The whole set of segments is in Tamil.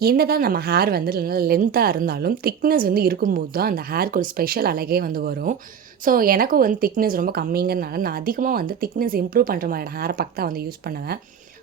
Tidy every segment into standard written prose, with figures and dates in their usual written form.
என்னதான் நம்ம ஹேர் வந்து நல்லா லென்த்தாக இருந்தாலும் திக்னஸ் வந்து இருக்கும்போது தான் அந்த ஹேருக்கு ஒரு ஸ்பெஷல் அழகே வந்து வரும். ஸோ எனக்கும் வந்து திக்னஸ் ரொம்ப கம்மிங்கிறனால நான் அதிகமாக வந்து திக்னஸ் இம்ப்ரூவ் பண்ணுற மாதிரியான ஹேர் பேக் தான் வந்து யூஸ் பண்ணுவேன்.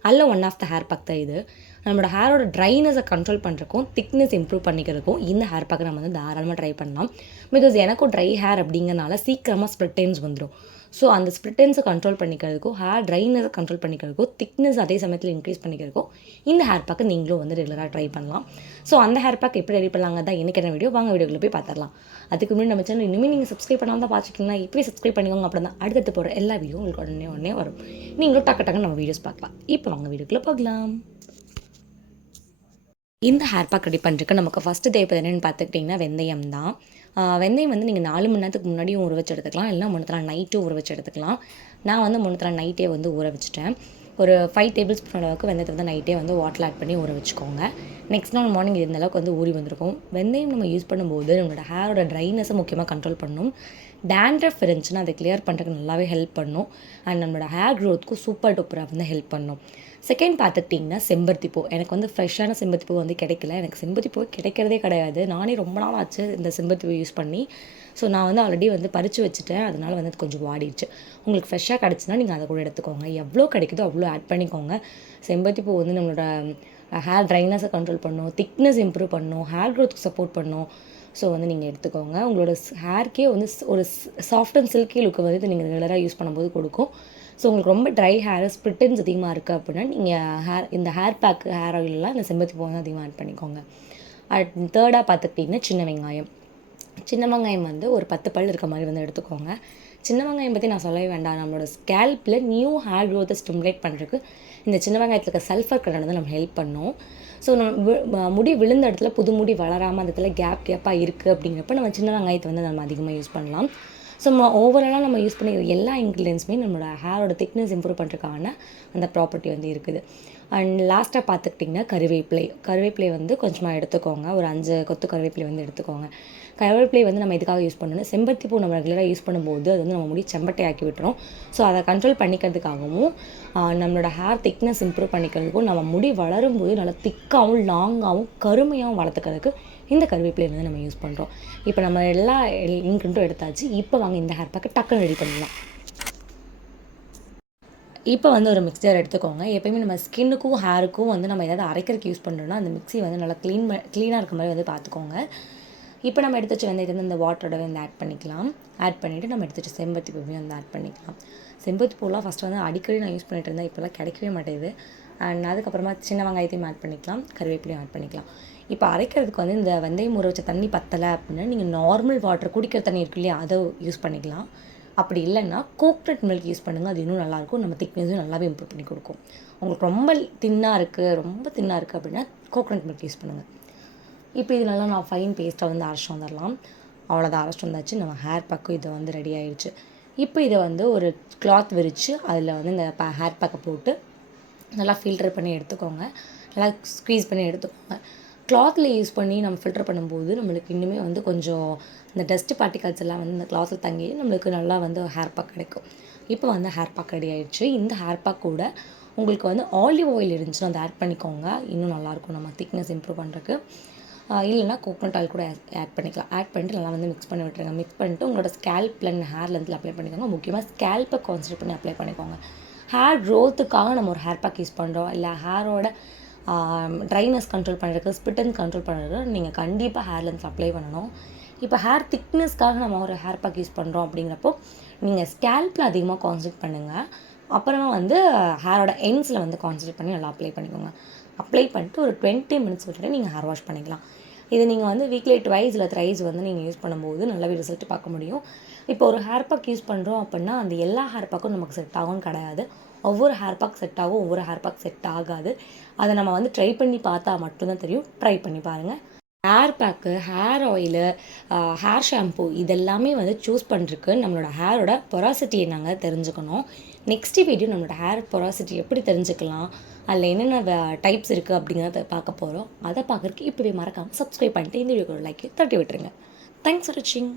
அதில் one of the hair pack தான் இது. நம்மளோட ஹேரோட ட்ரைனஸை கண்ட்ரோல் பண்ணுறக்கும் திக்னஸ் இம்ப்ரூவ் பண்ணிக்கிறதுக்கும் இந்த ஹேர் பேக்கை நம்ம வந்து தாராளமாக ட்ரை பண்ணலாம். பிகாஸ் எனக்கும் ட்ரை ஹேர் அப்படிங்கிறனால சீக்கிரமாக ஸ்ப்ளிட் எண்ட்ஸ் வந்துடும். ஸோ அந்த ஸ்ப்ளிட் எண்ட்ஸை கண்ட்ரோல் பண்ணிக்கிறதுக்கும் ஹேர் ட்ரைனஸை கண்ட்ரோல் பண்ணிக்கிறதுக்கும் திக்னஸ் அதே சமயத்தில் இன்க்ரீஸ் பண்ணிக்கிறதுக்கும் இந்த ஹேர் பேக்கை நீங்களும் வந்து ரெகுலராக ட்ரை பண்ணலாம். ஸோ அந்த ஹேர் பேக் எப்படி ரெடி பண்ணலாங்க தான் இன்றைக்கான வீடியோ. வாங்க வீடியோக்குள்ள போய் பார்த்துடலாம். அதுக்கு முன்னாடி நம்ம சேனல் இனிமேல் நீங்கள் சப்ஸ்கிரைப் பண்ணாமல் தான் பார்த்துக்கிங்கன்னா இப்போயே சப்ஸ்கிரைப் பண்ணிக்கோங்க. அப்படி தான் அடுத்தடுத்து போகிற எல்லா வீடியோ உங்களுக்கு உடனே வரும். நீங்களும் டக்கு நம்ம வீடியோஸ் பார்க்கலாம். இப்போ வாங்க வீடியோக்குள்ளே போகலாம். இந்த ஹேர் பேக் ரெடி பண்ணுறதுக்கு நமக்கு ஃபஸ்ட்டு தேவை என்னென்னு பார்த்துக்கிட்டிங்கன்னா வெந்தயம் தான். வெந்தயம் வந்து நீங்கள் 4 மணி நேரத்துக்கு முன்னாடியும் ஊற வச்சு எடுத்துக்கலாம், இல்லைனா முன்னத்தில் நைட்டும் ஊற வச்சு எடுத்துக்கலாம். நான் வந்து முன்னத்தில் நைட்டே வந்து ஊற வச்சுட்டேன். ஒரு 5 டேபிள் ஸ்பூன் அளவுக்கு வெந்தயத்தை வந்து நைட்டே வந்து வாட்டர் ஆட் பண்ணி ஊற வச்சுக்கோங்க. நெக்ஸ்ட் நாள் மார்னிங் இந்த அளவுக்கு வந்து ஊறி வந்திருக்கும். வெந்தயம் நம்ம யூஸ் பண்ணும்போது நம்மளோட ஹேரோட ட்ரைனஸை முக்கியமாக கண்ட்ரோல் பண்ணணும். டேண்ட்ரஃப் இருந்துச்சுன்னா அதை கிளியர் பண்ணுறதுக்கு நல்லாவே ஹெல்ப் பண்ணும். அண்ட் நம்மளோட ஹேர் க்ரோத்துக்கும் சூப்பர் டூப்பராக வந்து ஹெல்ப் பண்ணும். செகண்ட் பார்த்துக்கிட்டிங்கன்னா செம்பருத்திப்பூ. எனக்கு வந்து ஃப்ரெஷ்ஷான செம்பருத்திப்பூ வந்து கிடைக்கல. எனக்கு செம்பருத்திப்பூ கிடைக்கிறதே கிடையாது. நானே ரொம்ப நாள் ஆச்சு இந்த செம்பருத்திப்பூ யூஸ் பண்ணி. ஸோ நான் வந்து ஆல்ரெடி வந்து பறித்து வச்சுட்டேன். அதனால் வந்து கொஞ்சம் வாடிடுச்சு. உங்களுக்கு ஃப்ரெஷ்ஷாக கிடச்சுன்னா நீங்கள் அதை கூட எடுத்துக்கோங்க. எவ்வளோ கிடைக்குதோ அவ்வளோ ஆட் பண்ணிக்கோங்க. செம்பருத்திப்பூ வந்து நம்மளோட ஹேர் ட்ரைனஸை கண்ட்ரோல் பண்ணும், திக்னஸ் இம்ப்ரூவ் பண்ணும், ஹேர் க்ரோத்துக்கு சப்போர்ட் பண்ணும். ஸோ வந்து நீங்கள் எடுத்துக்கோங்க. உங்களோட ஹேர்க்கே வந்து ஒரு சாஃப்ட் அண்ட் சில்கி லுக்கை வந்து நீங்கள் ரெகுலராக யூஸ் பண்ணும்போது கொடுக்கும். ஸோ உங்களுக்கு ரொம்ப ட்ரை ஹேர், ஸ்ப்ளிட் எண்ட்ஸ் அதிகமாக இருக்குது அப்படின்னா நீங்கள் இந்த ஹேர் பேக், ஹேர் ஆயிலெலாம் இந்த செம்பருத்தி பூ வந்து அதிகமாக ஆட் பண்ணிக்கோங்க. தேர்டாக பார்த்துக்கிட்டிங்கன்னா சின்ன வெங்காயம். சின்ன வெங்காயம் வந்து ஒரு 10 பல் இருக்க மாதிரி வந்து எடுத்துக்கோங்க. சின்ன வெங்காயம் பற்றி நான் சொல்லவே வேண்டாம். நம்மளோட ஸ்கேல்பில் நியூ ஹேர் க்ரோத்தை ஸ்டிமுலேட் பண்ணுறதுக்கு இந்த சின்ன வெங்காயத்தில் இருக்க சல்ஃபர் கண்டென்ட் வந்து நம்ம ஹெல்ப் பண்ணும். ஸோ நம்ம முடி விழுந்த இடத்துல புது முடி வளராமல் அந்த இடத்துல கேப்பாக இருக்குது அப்படிங்கிறப்ப நம்ம சின்ன வெங்காயத்தை வந்து நம்ம அதிகமாக யூஸ் பண்ணலாம். ஸோ நம்ம ஓவராலாக நம்ம யூஸ் பண்ணிக்கிற எல்லா இன்க்ரீடியன்ஸுமே நம்மளோட ஹேரோட திக்னஸ் இம்ப்ரூவ் பண்ணுறதுக்கான அந்த ப்ராப்பர்ட்டி வந்து இருக்குது. அண்ட் லாஸ்ட்டாக பார்த்துக்கிட்டிங்கன்னா கருவேப்பிலை வந்து கொஞ்சமாக எடுத்துக்கோங்க. ஒரு 5 கொத்து கருவேப்பிலை வந்து எடுத்துக்கோங்க. கருவேப்பிலை வந்து நம்ம எதுக்காக யூஸ் பண்ணணும், செம்பருத்தி பூ நம்ம ரெகுலராக யூஸ் பண்ணும்போது அது வந்து நம்ம முடி செம்பட்டை ஆக்கி விட்டுரும். ஸோ அதை கண்ட்ரோல் பண்ணிக்கிறதுக்காகவும் நம்மளோட ஹேர் திக்னஸ் இம்ப்ரூவ் பண்ணிக்கிறதுக்கும் நம்ம முடி வளரும்போது நல்லா திக்காகவும் லாங்காகவும் கருமையாகவும் வளர்த்துக்கிறதுக்கு இந்த கருவேப்பிலை வந்து நம்ம யூஸ் பண்ணுறோம். இப்போ நம்ம எல்லா இன்க்ரீடியன்ட்டும் எடுத்தாச்சு. இப்போ வாங்க இந்த ஹேர் பேக்கை டக்குன்னு ரெடி பண்ணலாம். இப்போ வந்து ஒரு மிக்சர் எடுத்துக்கோங்க. எப்போயுமே நம்ம ஸ்கின்னுக்கும் ஹேருக்கும் வந்து நம்ம ஏதாவது அரைக்கிறதுக்கு யூஸ் பண்ணுறோன்னா அந்த மிக்ஸி வந்து நல்லா க்ளீனாக இருக்க மாதிரி வந்து பார்த்துக்கோங்க. இப்போ நம்ம எடுத்து வச்சு வெந்தயத்தை வந்து இந்த வாட்டரோட வந்து ஆட் பண்ணிக்கலாம். ஆட் பண்ணிவிட்டு நம்ம எடுத்து வச்சு செம்பருத்தி பூவையும் வந்து ஆட் பண்ணிக்கலாம். செம்பருத்தி பூலாம் ஃபஸ்ட்டு வந்து அடிக்கடி நான் யூஸ் பண்ணிட்டு இருந்தேன். இப்போலாம் கிடைக்கவே மாட்டேங்குது. அண்ட் அதுக்கப்புறமா சின்ன வெங்காயத்தையும் ஆட் பண்ணிக்கலாம், கருவேப்பிலையும் ஆட் பண்ணிக்கலாம். இப்போ அரைக்கிறதுக்கு வந்து இந்த வெந்தயம் ஊற வச்ச தண்ணி பத்தலை அப்படின்னா நீங்கள் நார்மல் வாட்டர் குடிக்கிற தண்ணி இருக்கு இல்லையா, அதை யூஸ் பண்ணிக்கலாம். அப்படி இல்லைன்னா கோக்னட் மில்க் யூஸ் பண்ணுங்கள். அது இன்னும் நல்லாயிருக்கும். நம்ம திக்னஸும் நல்லாவே இம்ப்ரூவ் பண்ணி கொடுக்கும். உங்களுக்கு ரொம்ப தின்னாக இருக்குது அப்படின்னா கோக்னட் மில்க் யூஸ் பண்ணுங்கள். இப்போ இது நல்லா நான் ஃபைன் பேஸ்ட்டாக வந்து அரைச்சிட்டு வந்துடலாம். அவ்வளோதான், அரைச்சிட்டு வந்தாச்சு. நம்ம ஹேர் பேக்கும் இது வந்து ரெடி ஆகிடுச்சு. இப்போ இதை வந்து ஒரு கிளாத் விரித்து அதில் வந்து இந்த ஹேர் பேக்கை போட்டு நல்லா ஃபில்டர் பண்ணி எடுத்துக்கோங்க. நல்லா ஸ்க்வீஸ் பண்ணி எடுத்துக்கோங்க. கிளாத்தில் யூஸ் பண்ணி நம்ம ஃபில்டர் பண்ணும்போது நம்மளுக்கு இன்னுமே வந்து கொஞ்சம் இந்த டஸ்ட்டு பார்ட்டிகல்ஸ் எல்லாம் வந்து இந்த கிளாத்தில் தங்கி நம்மளுக்கு நல்லா வந்து ஹேர் பேக் கிடைக்கும். இப்போ வந்து ஹேர் பேக் ரெடி ஆகிடுச்சு. இந்த ஹேர் பேக் கூட உங்களுக்கு வந்து ஆலிவ் ஆயில் இருந்துச்சுன்னா அதை ஆட் பண்ணிக்கோங்க. இன்னும் நல்லாயிருக்கும் நம்ம திக்னஸ் இம்ப்ரூவ் பண்ணுறதுக்கு. இல்லைனா கோகனட் ஆயில் கூட ஆட் பண்ணிக்கலாம். ஆட் பண்ணிட்டு நல்லா வந்து மிக்ஸ் பண்ணி விட்டுருங்க. மிக்ஸ் பண்ணிட்டு உங்களோட ஸ்கேல்ப் அண்ட் ஹேர் லென்த்தில் அப்ளை பண்ணிக்கோங்க. முக்கியமாக ஸ்கேல்ப்பை கான்சன்ட்ரேட் பண்ணி அப்ளை பண்ணிக்கோங்க. ஹேர் க்ரோத்துக்காக நம்ம ஒரு ஹேர் பேக் யூஸ் பண்ணுறோம், இல்லை ஹேரோட ட்ரைனஸ் கண்ட்ரோல் பண்ணுறதுக்கு, ஸ்ப்ளிட் எண்ட் கண்ட்ரோல் பண்ணுறதுக்கு நீங்கள் கண்டிப்பாக ஹேர் லென்த்தில் அப்ளை பண்ணணும். இப்போ ஹேர் திக்னஸ்க்காக நம்ம ஒரு ஹேர் பேக் யூஸ் பண்ணுறோம் அப்படிங்கிறப்போ நீங்கள் ஸ்கேல்ப்பில் அதிகமாக கான்சன்ட்ரேட் பண்ணுங்கள். அப்புறமா வந்து ஹேரோட எண்ட்ஸில் வந்து கான்சன்ட்ரேட் பண்ணி நல்லா அப்ளை பண்ணிக்கோங்க. அப்ளை பண்ணிட்டு ஒரு 20 மினிட்ஸ் விட்டுட்டு நீங்கள் ஹேர் வாஷ் பண்ணிக்கலாம். இது நீங்கள் வந்து வீக்லி ட்வைஸ் இல்லை த்ரைஸ் வந்து நீங்கள் யூஸ் பண்ணும்போது நல்லாவே ரிசல்ட் பார்க்க முடியும். இப்போ ஒரு ஹேர் பேக் யூஸ் பண்ணுறோம் அப்படின்னா அந்த எல்லா ஹேர் பேக்கும் நமக்கு செட் ஆகும்னு கிடையாது. ஒவ்வொரு ஹேர் பேக் செட் ஆகும், ஒவ்வொரு ஹேர் பேக் செட் ஆகாது. அதை நம்ம வந்து ட்ரை பண்ணி பார்த்தா மட்டும்தான் தெரியும். ட்ரை பண்ணி பாருங்கள். Hair pack, hair oil, hair shampoo இதெல்லாமே வந்து சூஸ் பண்ணுறதுக்கு நம்மளோட ஹேரோட பொராசிட்டியை நாங்கள் தெரிஞ்சுக்கணும். நெக்ஸ்ட்டு வீடியோ நம்மளோட ஹேர் பொராசிட்டி எப்படி தெரிஞ்சுக்கலாம், அதில் என்னென்ன டைப்ஸ் இருக்குது அப்படிங்கிறத பார்க்க போகிறோம். அதை பார்க்குறதுக்கு இப்போவே மறக்காமல் சப்ஸ்கிரைப் பண்ணிட்டு இந்த வீடியோக்கு லைக் தட்டி விட்டுருங்க. தேங்க்ஸ் ஃபார் வாட்சிங்.